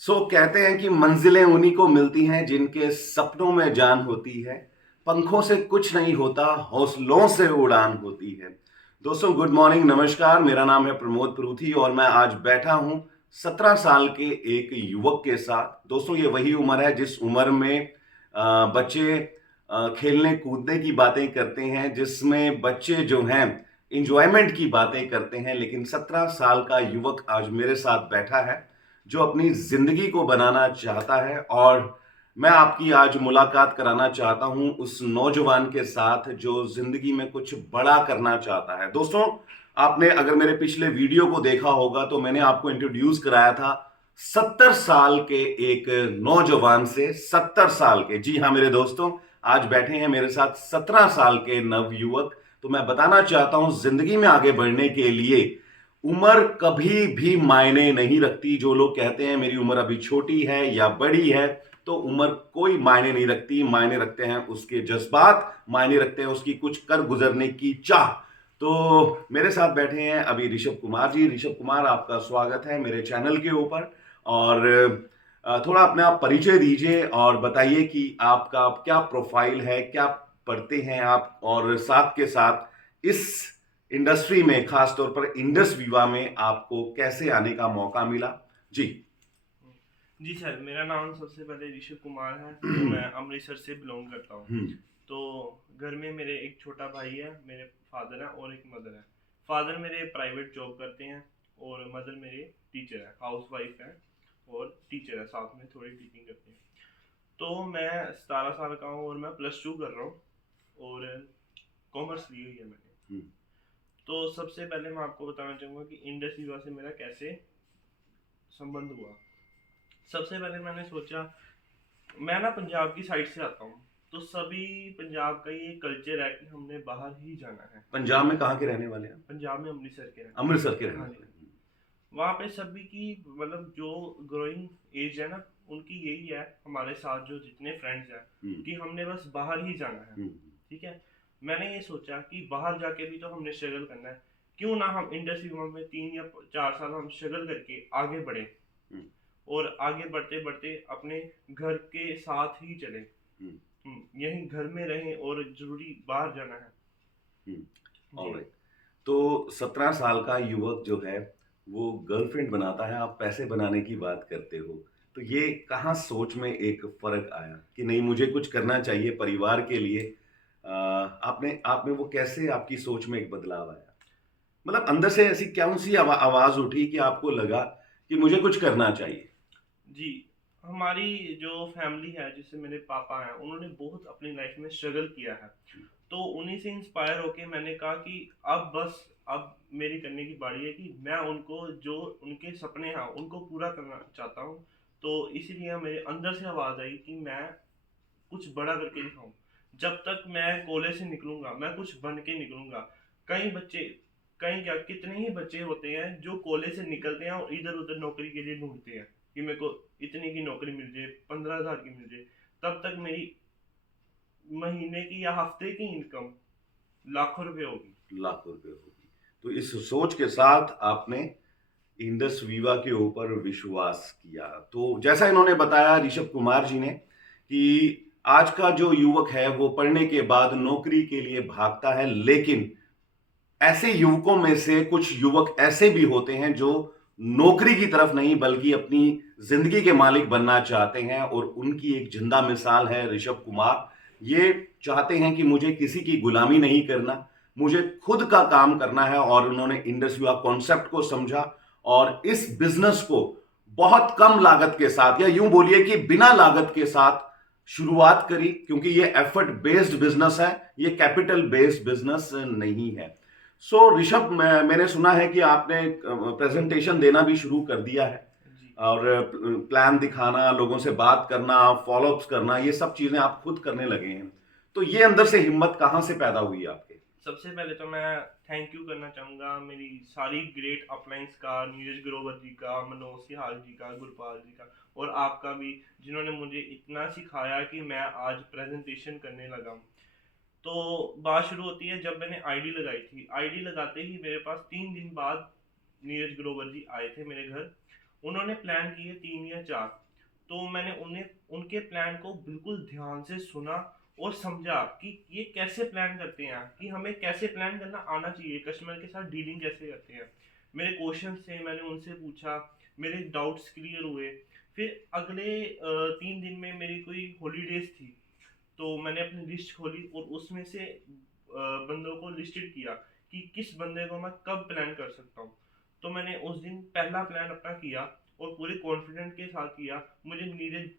कहते हैं कि मंजिलें उन्हीं को मिलती हैं जिनके सपनों में जान होती है। पंखों से कुछ नहीं होता, हौसलों से उड़ान होती है। दोस्तों, गुड मॉर्निंग, नमस्कार। मेरा नाम है प्रमोद परूथी और मैं आज बैठा हूं 17 साल के एक युवक के साथ। दोस्तों, ये वही उम्र है जिस उम्र में बच्चे खेलने कूदने की बातें करते हैं, जिसमें बच्चे जो हैं इंजॉयमेंट की बातें करते हैं। लेकिन 17 साल का युवक आज मेरे साथ बैठा है जो अपनी जिंदगी को बनाना चाहता है, और मैं आपकी आज मुलाकात कराना चाहता हूं उस नौजवान के साथ जो जिंदगी में कुछ बड़ा करना चाहता है। दोस्तों, आपने अगर मेरे पिछले वीडियो को देखा होगा तो मैंने आपको इंट्रोड्यूस कराया था 70 साल के एक नौजवान से। 70 साल के, जी हाँ मेरे दोस्तों, आज बैठे हैं मेरे साथ 17 साल के नवयुवक। तो मैं बताना चाहता हूं, जिंदगी में आगे बढ़ने के लिए उम्र कभी भी मायने नहीं रखती। जो लोग कहते हैं मेरी उम्र अभी छोटी है या बड़ी है, तो उम्र कोई मायने नहीं रखती। मायने रखते हैं उसके जज्बात, मायने रखते हैं उसकी कुछ कर गुजरने की चाह। तो मेरे साथ बैठे हैं अभी ऋषभ कुमार जी। ऋषभ कुमार, आपका स्वागत है मेरे चैनल के ऊपर। और थोड़ा अपने आप परिचय दीजिए और बताइए कि आपका क्या प्रोफाइल है, क्या पढ़ते हैं आप, और साथ के साथ इस इंडस्ट्री में, खासतौर पर इंडस विवा में आपको कैसे आने का मौका मिला। जी। जी सर, मेरा नाम सबसे पहले ऋषभ कुमार है। तो मैं अमृतसर से बिलोंग करता हूँ। हम्म। तो घर में मेरे एक छोटा भाई है, मेरे फादर है और एक मदर है। फादर मेरे प्राइवेट जॉब करते हैं और मदर मेरे टीचर है, हाउस वाइफ है और टीचर है, साथ में थोड़ी टीचिंग करते हैं। तो मैं 17 साल का हूँ और मैं +2 कर रहा हूँ और कॉमर्स ली हुई है मैंने। हम्म। तो सबसे पहले मैं आपको बताना चाहूँगा कि इंडस विवा से मेरा कैसे संबंध हुआ। सबसे पहले मैंने सोचा, मैं ना पंजाब की साइड से आता हूँ, तो सभी पंजाब का ये कल्चर है कि हमने बाहर ही जाना है। पंजाब में कहाँ के रहने वाले हैं? पंजाब में अमृतसर के रहने अमृतसर के वाले। रहने हाँ जी। वाले हैं। वहाँ पे सभी की मतलब जो ग्रोइंग एज है ना, उनकी यही है, हमारे साथ जो जितने फ्रेंड्स हैं, हम्म। कि हमने बस बाहर ही जाना है। हम्म। ठीक है। मैंने ये सोचा कि बाहर जाके भी तो हमने स्ट्रगल करना है, क्यों ना हम इंडस्ट्री में 3 या 4 साल हम स्ट्रगल करके आगे बढ़े हम्म। और आगे बढ़ते बढ़ते अपने घर के साथ ही चले। हम्म। यहीं घर में रहें और जरूरी बाहर जाना है। जी। ऑलराइट। तो 17 साल का युवक जो है वो गर्लफ्रेंड बनाता है, आप पैसे बनाने की बात करते हो। तो ये कहाँ सोच में एक फर्क आया कि नहीं, मुझे कुछ करना चाहिए परिवार के लिए? आपने आप में वो कैसे, आपकी सोच में एक बदलाव आया? मतलब अंदर से ऐसी कौन सी आवाज उठी कि आपको लगा कि मुझे कुछ करना चाहिए? जी। हमारी जो फैमिली है, जिससे मेरे पापा हैं, उन्होंने बहुत अपनी लाइफ में स्ट्रगल किया है। तो उन्हीं से इंस्पायर होके मैंने कहा कि अब बस, अब मेरी करने की बारी है कि मैं उनको जो उनके सपने हैं उनको पूरा करना चाहता हूँ। तो इसीलिए मेरे अंदर से आवाज़ आई कि मैं कुछ बड़ा करके दिखाऊं। जब तक मैं कॉलेज से निकलूंगा मैं कुछ बन के निकलूंगा। कई बच्चे, कई क्या, कितने ही बच्चे होते हैं जो कॉलेज से निकलते हैं और इधर उधर नौकरी के लिए ढूंढते हैं कि मेरे को इतने की नौकरी मिल जाए, 15,000 की मिल जाए। तब तक मेरी महीने की या हफ्ते की इनकम लाखों रुपए होगी। लाखों रुपए होगी। तो इस सोच के साथ आपने इंडस वीवा के ऊपर विश्वास किया। तो जैसा इन्होंने बताया, ऋषभ कुमार जी ने, कि आज का जो युवक है वो पढ़ने के बाद नौकरी के लिए भागता है, लेकिन ऐसे युवकों में से कुछ युवक ऐसे भी होते हैं जो नौकरी की तरफ नहीं बल्कि अपनी जिंदगी के मालिक बनना चाहते हैं, और उनकी एक जिंदा मिसाल है ऋषभ कुमार। ये चाहते हैं कि मुझे किसी की गुलामी नहीं करना, मुझे खुद का काम करना है। और उन्होंने इंडस्ट्री कॉन्सेप्ट को समझा और इस बिजनेस को बहुत कम लागत के साथ, या यूं बोलिए कि बिना लागत के साथ शुरुआत करी, क्योंकि ये एफर्ट बेस्ड बिजनेस है, ये कैपिटल बेस्ड बिजनेस नहीं है। ऋषभ, मैंने सुना है कि आपने प्रेजेंटेशन देना भी शुरू कर दिया है, जी। और प्लान दिखाना, लोगों से बात करना, फॉलोअप्स करना, ये सब चीजें आप खुद करने लगे हैं। तो ये अंदर से हिम्मत कहाँ से पैदा हुई आपके? सबसे पहले तो मैं थैंक यू करना चाहूँगा मेरी सारी ग्रेट अपलाइंस का, नीरज ग्रोवर जी का, मनोज सिहाग जी का, गुरपाल जी का, और आपका भी, जिन्होंने मुझे इतना सिखाया कि मैं आज प्रेजेंटेशन करने लगा हूँ। तो बात शुरू होती है जब मैंने आईडी लगाई थी। आईडी लगाते ही मेरे पास 3 दिन बाद नीरज ग्रोवर जी आए थे मेरे घर, उन्होंने प्लान किए 3 या 4। तो मैंने उन्हें उनके प्लान को बिल्कुल ध्यान से सुना और समझा कि ये कैसे प्लान करते हैं, कि हमें कैसे प्लान करना आना चाहिए, कस्टमर के साथ डीलिंग कैसे करते हैं। मेरे क्वेश्चन थे, मैंने उनसे पूछा, मेरे डाउट्स क्लियर हुए। फिर अगले 3 दिन में मेरी कोई हॉलीडेज थी, तो मैंने अपनी लिस्ट खोली और उसमें से बंदों को लिस्टेड किया कि किस बंदे को मैं कब प्लान कर सकता हूँ। तो मैंने उस दिन पहला प्लान अपना किया और पूरे कॉन्फिडेंट के साथ किया। मुझे नीरज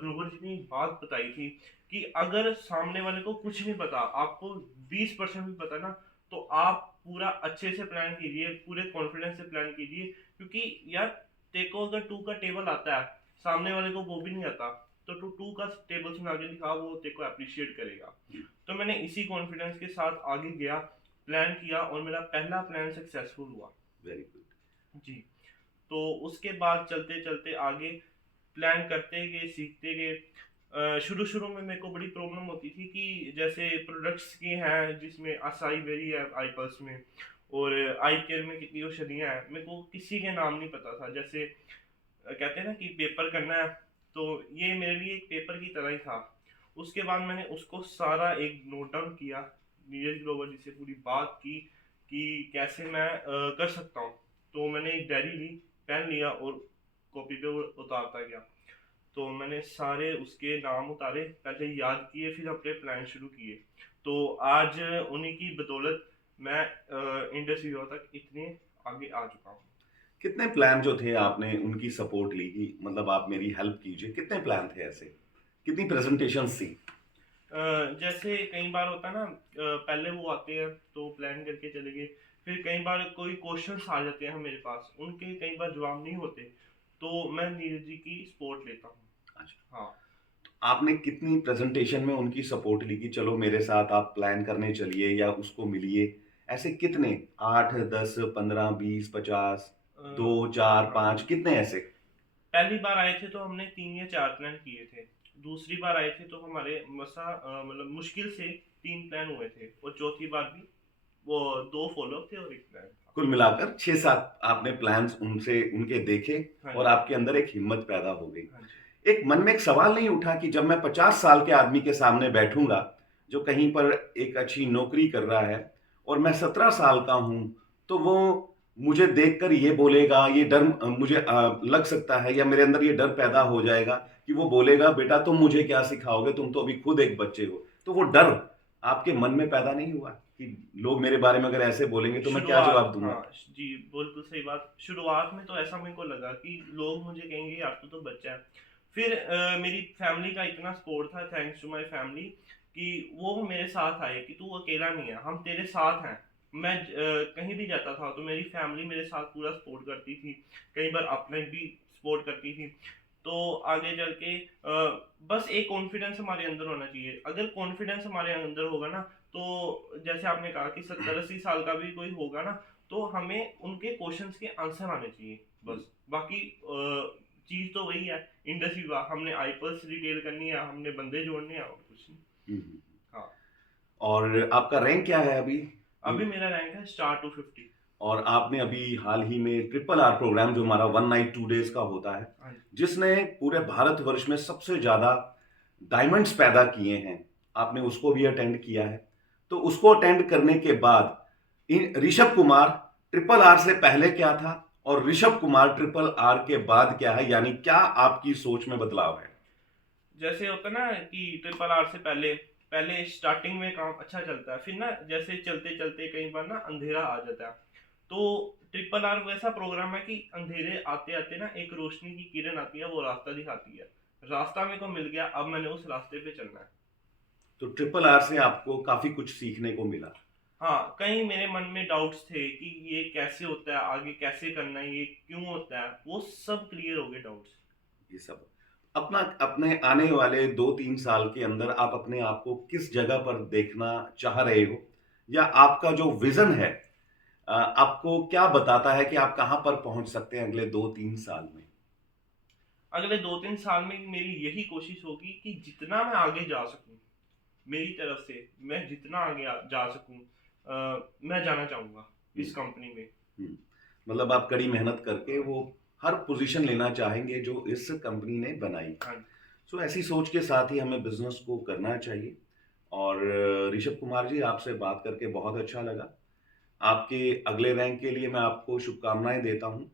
ग्रोवर जी ने एक बात बताई थी कि अगर सामने वाले को कुछ नहीं पता, आपको 20% भी पता ना, तो आप पूरा अच्छे से प्लान कीजिए, पूरे कॉन्फिडेंस से प्लान कीजिए। क्योंकि यार, देखो, अगर 2 का टेबल आता है, सामने वाले को वो भी नहीं आता, तो तू 2 का टेबल सुना के दिखा, वो तेरे को अप्रिशिएट करेगा। तो मैंने इसी कॉन्फिडेंस के साथ आगे गया, प्लान किया और मेरा पहला प्लान सक्सेसफुल हुआ। Very good. जी। तो उसके बाद चलते चलते आगे प्लान करते गए, सीखते गए। शुरू शुरू में मेरे को बड़ी प्रॉब्लम होती थी कि जैसे प्रोडक्ट्स की हैं, जिसमें असाई वेरी है आई पल्स में, और आई केयर में कितनी औषधियाँ हैं, मेरे को किसी के नाम नहीं पता था। जैसे कहते हैं ना कि पेपर करना है, तो ये मेरे लिए एक पेपर की तरह ही था। उसके बाद मैंने उसको सारा एक नोट डाउन किया, नीरज ग्रोवर जी से पूरी बात की कि कैसे मैं कर सकता हूँ। तो मैंने एक डायरी ली, पेन लिया और कॉपी पे उतारता गया। तो मैंने सारे उसके नाम उतारे, पहले याद किए, फिर अपने प्लान शुरू किए। तो आज उन्हीं की बदौलत मैं इंडस्ट्री तक इतने आगे आ चुका हूँ। कितने प्लान जो थे आपने उनकी सपोर्ट ली कि मतलब आप मेरी हेल्प कीजिए, कितने प्लान थे ऐसे, कितनी प्रेजेंटेशंस थी? जैसे कई बार होता है ना, पहले वो आते हैं तो प्लान करके चले गए। फिर कई बार कोई क्वेश्चंस आ जाते हैं मेरे पास, उनके कई बार जवाब नहीं होते, तो मैं नीरज जी की सपोर्ट लेता हूँ। अच्छा, हाँ। आपने कितनी प्रेजेंटेशन में उनकी सपोर्ट ली कि चलो मेरे साथ आप प्लान करने चलिए या उसको मिलिए? ऐसे कितने? 8, 10, 15, 20, 50, अ, 2, 4, हाँ, 5, कितने ऐसे? पहली बार आए थे तो हमने 3 या 4 प्लान किए थे। दूसरी बार आए थे तो हमारे मतलब मुश्किल से 3 प्लान हुए थे, और चौथी बार भी वो 2 फॉलो थे और एक प्लान था। कुल मिलाकर 6-7 आपने प्लान्स उनसे उनके देखे हाँ और जी। आपके अंदर एक हिम्मत पैदा हो गई। हाँ जी। एक मन में एक सवाल नहीं उठा कि जब मैं 50 साल के आदमी के सामने बैठूंगा, जो कहीं पर एक अच्छी नौकरी कर रहा है, और मैं 17 साल का हूं, तो वो मुझे देखकर ये बोलेगा, ये डर मुझे लग सकता है या मेरे अंदर ये डर पैदा हो जाएगा कि वो बोलेगा बेटा तुम मुझे क्या सिखाओगे, तुम तो अभी खुद एक बच्चे हो। तो वो डर आपके मन में पैदा नहीं हुआ कि लोग मेरे बारे में अगर ऐसे बोलेंगे तो मैं क्या शुरुआत, जवाब दूंगा? हाँ जी, बिल्कुल सही बात। शुरुआत में तो ऐसा मेरे को लगा कि लोग मुझे कहेंगे यार तू तो बच्चा है। फिर मेरी फैमिली का इतना सपोर्ट था, थैंक्स टू माय फैमिली, कि वो मेरे साथ आए कि तू अकेला नहीं है, हम तेरे साथ हैं। मैं कहीं भी जाता था तो मेरी फैमिली मेरे साथ पूरा सपोर्ट करती थी, कई बार अपने भी सपोर्ट करती थी। तो आगे चल के बस एक कॉन्फिडेंस हमारे अंदर होना चाहिए। अगर कॉन्फिडेंस हमारे अंदर होगा ना, तो जैसे आपने कहा कि 70-80 साल का भी कोई होगा ना, तो हमें उनके क्वेश्चंस के आंसर आने चाहिए बस। बाकी चीज तो वही है, इंडस्ट्री विभाग, हमने आईपल्स रिटेल करनी है, हमने बंदे जोड़ने हैं और कुछ नहीं। हम्म। हाँ। और आपका रैंक क्या है अभी? अभी मेरा रैंक है स्टार 250। और आपने अभी हाल ही में ट्रिपल आर प्रोग्राम जो हमारा 1 नाइट 2 डेज का होता है, हाँ जी। जिसने पूरे भारतवर्ष में सबसे ज्यादा डायमंड्स पैदा किए हैं, आपने उसको भी अटेंड किया है। तो उसको अटेंड करने के बाद इन ऋषभ कुमार ट्रिपल आर से पहले क्या था और ऋषभ कुमार ट्रिपल आर के बाद क्या है, यानी क्या आपकी सोच में बदलाव है? जैसे होता है ना कि ट्रिपल आर से पहले पहले स्टार्टिंग में काम अच्छा चलता है, फिर ना जैसे चलते चलते कई बार ना अंधेरा आ जाता है। तो ट्रिपल आर वैसा प्रोग्राम है कि अंधेरे आते आते ना एक रोशनी की किरण आती है, वो रास्ता दिखाती है। रास्ता मेरे को मिल गया, अब मैंने उस रास्ते पे चलना है। तो ट्रिपल आर से आपको काफी कुछ सीखने को मिला। हाँ, कहीं मेरे मन में डाउट्स थे कि ये कैसे होता है, आगे कैसे करना है, ये क्यों होता है, वो सब क्लियर हो गए डाउट्स। ये सब अपना अपने आने वाले 2-3 साल के अंदर आप अपने आप को किस जगह पर देखना चाह रहे हो, या आपका जो विजन है आपको क्या बताता है कि आप कहां पर पहुंच सकते हैं अगले 2-3 साल में? अगले 2-3 साल में मेरी यही कोशिश होगी कि जितना मैं आगे जा सकूं, मेरी तरफ से मैं जितना आगे जा सकूं, मैं जाना चाहूंगा हम्म, इस कंपनी में। हम्म। मतलब आप कड़ी मेहनत करके वो हर पोजीशन लेना चाहेंगे जो इस कंपनी ने बनाई। हाँ। सो ऐसी सोच के साथ ही हमें बिजनेस को करना चाहिए। और ऋषभ कुमार जी, आपसे बात करके बहुत अच्छा लगा। आपके अगले रैंक के लिए मैं आपको शुभकामनाएं देता हूं।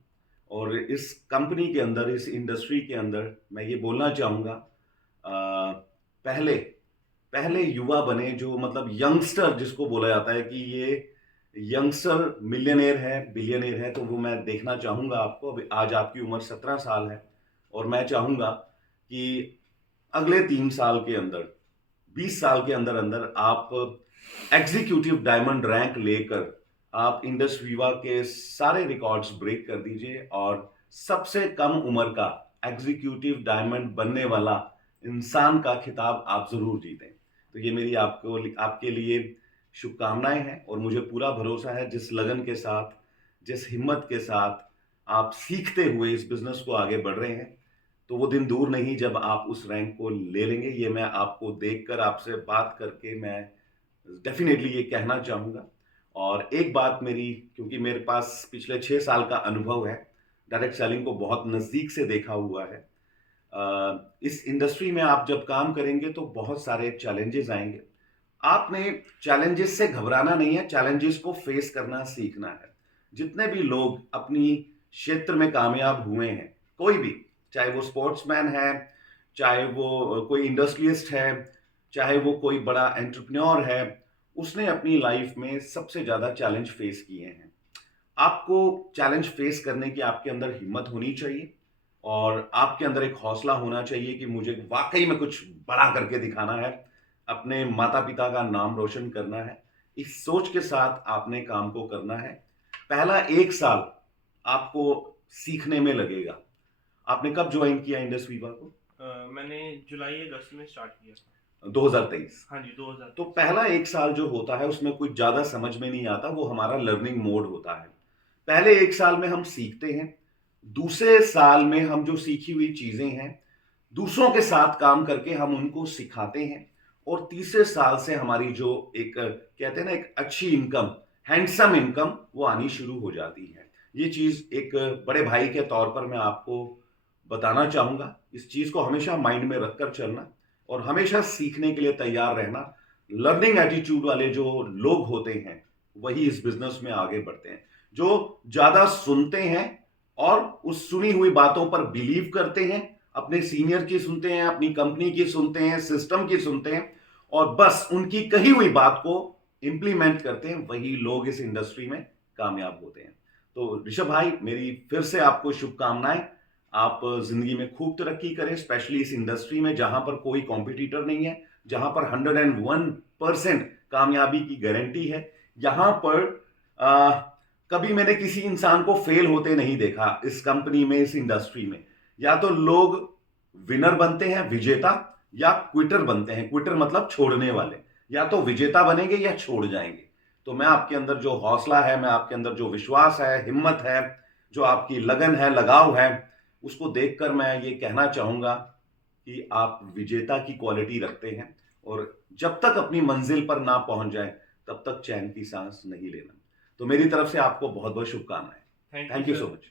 और इस कंपनी के अंदर, इस इंडस्ट्री के अंदर मैं ये बोलना चाहूँगा, पहले पहले युवा बने, जो मतलब यंगस्टर जिसको बोला जाता है कि ये यंगस्टर मिलियनेयर है, बिलियनेयर है, तो वो मैं देखना चाहूँगा आपको। अभी आज आपकी उम्र 17 साल है और मैं चाहूँगा कि अगले 3 साल के अंदर, 20 साल के अंदर अंदर आप एग्जीक्यूटिव डायमंड रैंक लेकर आप इंडस वीवा के सारे रिकॉर्ड्स ब्रेक कर दीजिए और सबसे कम उम्र का एग्जीक्यूटिव डायमंड बनने वाला इंसान का खिताब आप जरूर जीतें। तो ये मेरी आपको आपके लिए शुभकामनाएं हैं और मुझे पूरा भरोसा है जिस लगन के साथ, जिस हिम्मत के साथ आप सीखते हुए इस बिजनेस को आगे बढ़ रहे हैं, तो वो दिन दूर नहीं जब आप उस रैंक को ले लेंगे। ये मैं आपको देखकर, आपसे बात करके मैं डेफिनेटली ये कहना चाहूँगा। और एक बात मेरी, क्योंकि मेरे पास पिछले 6 साल का अनुभव है, डायरेक्ट सेलिंग को बहुत नज़दीक से देखा हुआ है। इस इंडस्ट्री में आप जब काम करेंगे तो बहुत सारे चैलेंजेस आएंगे। आपने चैलेंजेस से घबराना नहीं है, चैलेंजेस को फेस करना सीखना है। जितने भी लोग अपनी क्षेत्र में कामयाब हुए हैं, कोई भी, चाहे वो स्पोर्ट्समैन है, चाहे वो कोई इंडस्ट्रियलिस्ट है, चाहे वो कोई बड़ा एंटरप्रेन्योर है, उसने अपनी लाइफ में सबसे ज़्यादा चैलेंज फेस किए हैं। आपको चैलेंज फेस करने की आपके अंदर हिम्मत होनी चाहिए और आपके अंदर एक हौसला होना चाहिए कि मुझे वाकई में कुछ बड़ा करके दिखाना है, अपने माता पिता का नाम रोशन करना है। इस सोच के साथ आपने काम को करना है। पहला 1 साल आपको सीखने में लगेगा। आपने कब ज्वाइन किया इंडस वीवा को? मैंने जुलाई अगस्त में स्टार्ट किया था। 2023। हाँ जी, 2000। तो पहला 1 साल जो होता है उसमें कुछ ज्यादा समझ में नहीं आता, वो हमारा लर्निंग मोड होता है। पहले 1 साल में हम सीखते हैं, दूसरे साल में हम जो सीखी हुई चीजें हैं दूसरों के साथ काम करके हम उनको सिखाते हैं, और तीसरे साल से हमारी जो एक कहते हैं ना, एक अच्छी इनकम, हैंडसम इनकम, वो आनी शुरू हो जाती है। ये चीज एक बड़े भाई के तौर पर मैं आपको बताना चाहूंगा। इस चीज को हमेशा माइंड में रखकर चलना और हमेशा सीखने के लिए तैयार रहना। लर्निंग एटीट्यूड वाले जो लोग होते हैं वही इस बिजनेस में आगे बढ़ते हैं। जो ज्यादा सुनते हैं और उस सुनी हुई बातों पर बिलीव करते हैं, अपने सीनियर की सुनते हैं, अपनी कंपनी की सुनते हैं, सिस्टम की सुनते हैं और बस उनकी कही हुई बात को इंप्लीमेंट करते हैं, वही लोग इस इंडस्ट्री में कामयाब होते हैं। तो ऋषभ भाई, मेरी फिर से आपको शुभकामनाएं। आप जिंदगी में खूब तरक्की करें, स्पेशली इस इंडस्ट्री में जहां पर कोई कॉम्पिटिटर नहीं है, जहां पर 101% कामयाबी की गारंटी है। यहां पर कभी मैंने किसी इंसान को फेल होते नहीं देखा इस कंपनी में, इस इंडस्ट्री में। या तो लोग विनर बनते हैं, विजेता, या क्विटर बनते हैं। क्विटर मतलब छोड़ने वाले। या तो विजेता बनेंगे या छोड़ जाएंगे। तो मैं आपके अंदर जो हौसला है, मैं आपके अंदर जो विश्वास है, हिम्मत है, जो आपकी लगन है, लगाव है, उसको देखकर मैं ये कहना चाहूंगा कि आप विजेता की क्वालिटी रखते हैं और जब तक अपनी मंजिल पर ना पहुंच जाए तब तक चैन की सांस नहीं लेना। तो मेरी तरफ से आपको बहुत बहुत शुभकामनाएं। Thank thank you you so sir. Much.